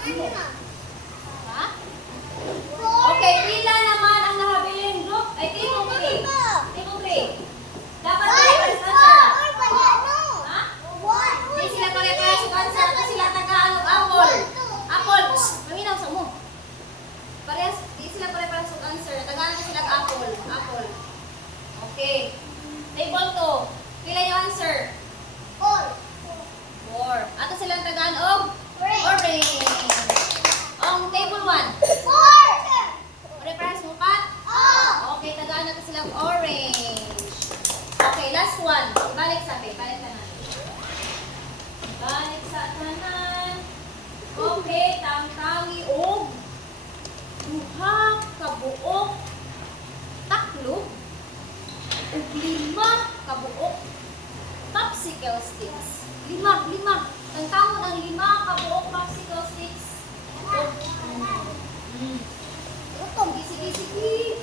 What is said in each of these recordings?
Ha? Okay, pila naman ang nahabiling group? Ay, tipong 3. Tipong 3. Dapat correct answer. Ha? Hindi sila correct answer kasi sila taga-anong apple. Apple. Maminaw sa mo. Parehas, hindi sila correct answer. Taga-anong sila apple. Apple. Okay. Table 2. Pila yung answer? 4. Ato silang taga-anong? Orange. Ang table 1. Reference mo pa? Okay, tagaan natin silang orange. Okay, last one. Balik sa atin. Balik sa natin. Balik sa kanan. Okay, tangtangi og duha kabuok taklob ug 5 kabuok popsicle sticks. 5. Tangtangon ang 5 kabuok popsicle sticks. Sige.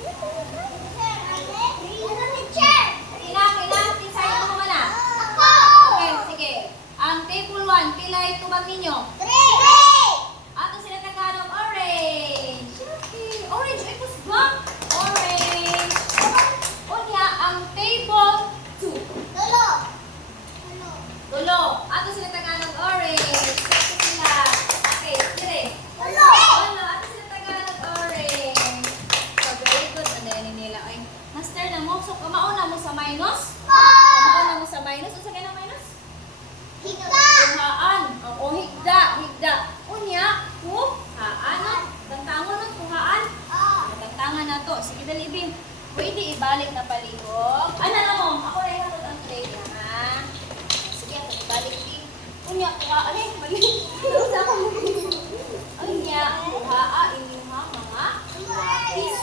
Kinsayo mo naman na. Okay, sige. Ang table 1, pila ito ba ninyo? 3. Ato sila taganong orange. Okay. Orange, ay kusba. Orange. Unya, ang table 2. Dulo. Ato sila taganong orange. Kasi sila. Okay, dire. Dulo. Ato sila taganong orange. So, very good. Ano yan nila? Ay, master na mo. So, kamauna mo sa minus? Kamauna mo sa minus. Ano sa kaya ng minus? Kuhaan. O, higda. Unya, kuhaan. Tantangon ng kuhaan. Tantangan na to. Sige, dalibin. Pwede ibalik na palihog. Ano na mo? Ako na yung ang tray na. Sige, ako ibalik din. Unya, kuhaan. Ay, mali. Unya, kuhaan. Inyong mga lapis.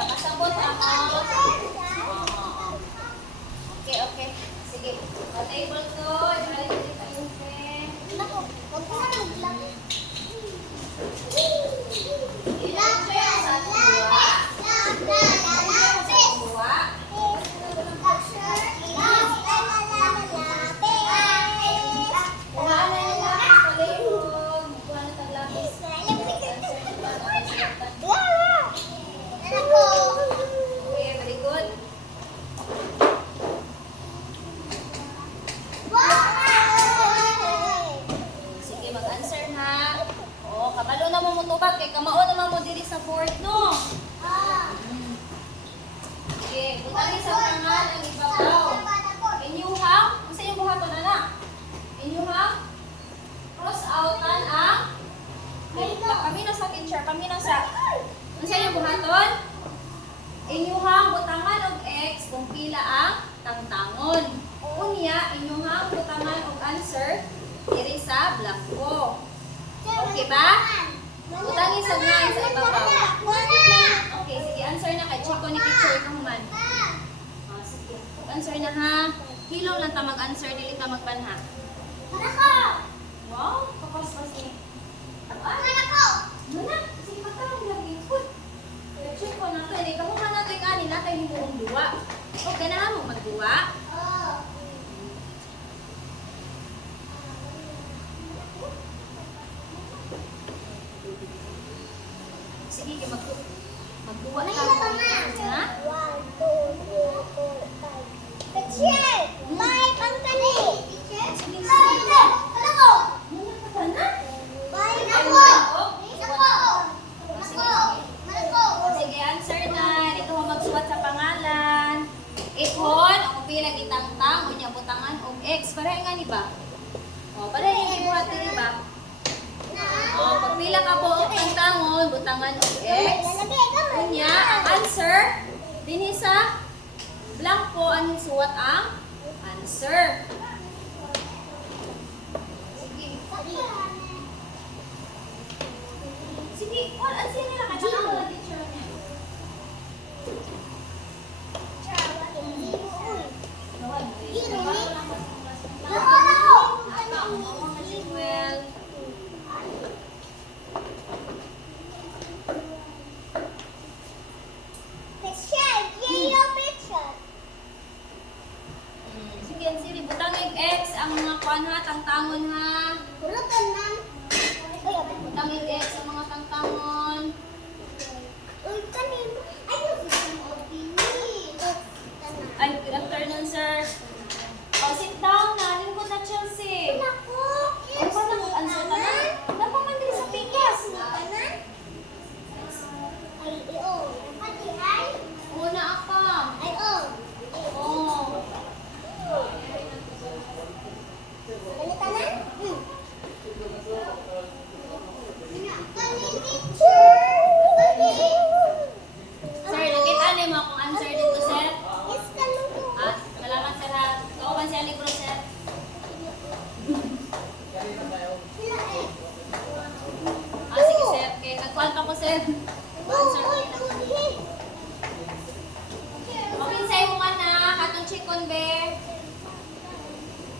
Nakasabot ako. Okay. Sige. Table to. Ibalik din kayo, friend. Ilang siya sa tuwa? Okay, very good. Sige, mag-answer ha. O, kabalo na mo mutubag. Kay kamao naman mo diri sa board, no? Sige, butangin sa tangan ang ibabaw. Inyuhang, kasi yung buhaton na na. Inyuhang, cross outan ang kami na sa teacher, kami na sa unsa yung buhaton? Inyuhang butangan og X kung pila ang tangtangon. Unya, inyuhang butangan og answer diri sa blanco. Okay ba? Butangin sa nga sa ibabaw. Okay, sige, answer na kay Chico ni teacher ka human. Sige. Answer na ha. Hilo lang ta mag-answer, dili ka magbanha. Wow, kapaspas ni. Mana? Sige, patawag lagi. Check ko na ito. Hindi ka muna natin yung anin natin yung buong duwa. O, ganahan mo magduwa? Sige, magduwa ka. Ha? 1, 2, 3, 4, 5. Teacher! May pangkani! Teacher? Sige. Ano mo? Muna ka na? May ako! Sige, answer na. Dito mo magsuwat sa pangalan. Ikon, ang pila gitangtang, unya butangan og X. Pareha nga ni ba? O, pareha yung ibuhat din ba? O, pagpila ka po og tangtangon, butangan og X. Unya, ang answer, dinhi sa blanco, anong suwat ang answer. Sige, all answer nila ka. Tanong na teacher niya. Sige, butang yung X ang mga kuan ha, tangtangon ha. Pulutan na. Ay, abi. Butang i-X ang mga tangtangon. Uy, kanin. Ayun, ang opini. Ay, good afternoon, sir. Oh, sit down na. Lingkod na, Chelsea. Naku. Ano ba nag-answer ka na? Napaman din sa pikas. Kanan? Ay, oo. Pati, ay. Una ako. Ay, oo. Oh. Ganito na? Kanin, teacher. Kanin. Sir, nakita niyo mo akong answer dito, sir? Yes, kanin. Ah, salamat, sir, ha. Kauban siya libro, sir. Sila eh. Ah, sige, sir. Okay, nagkuhan pa ko, sir. Answer ko na. Okay, sa'yo nga na. Katong chikon, be.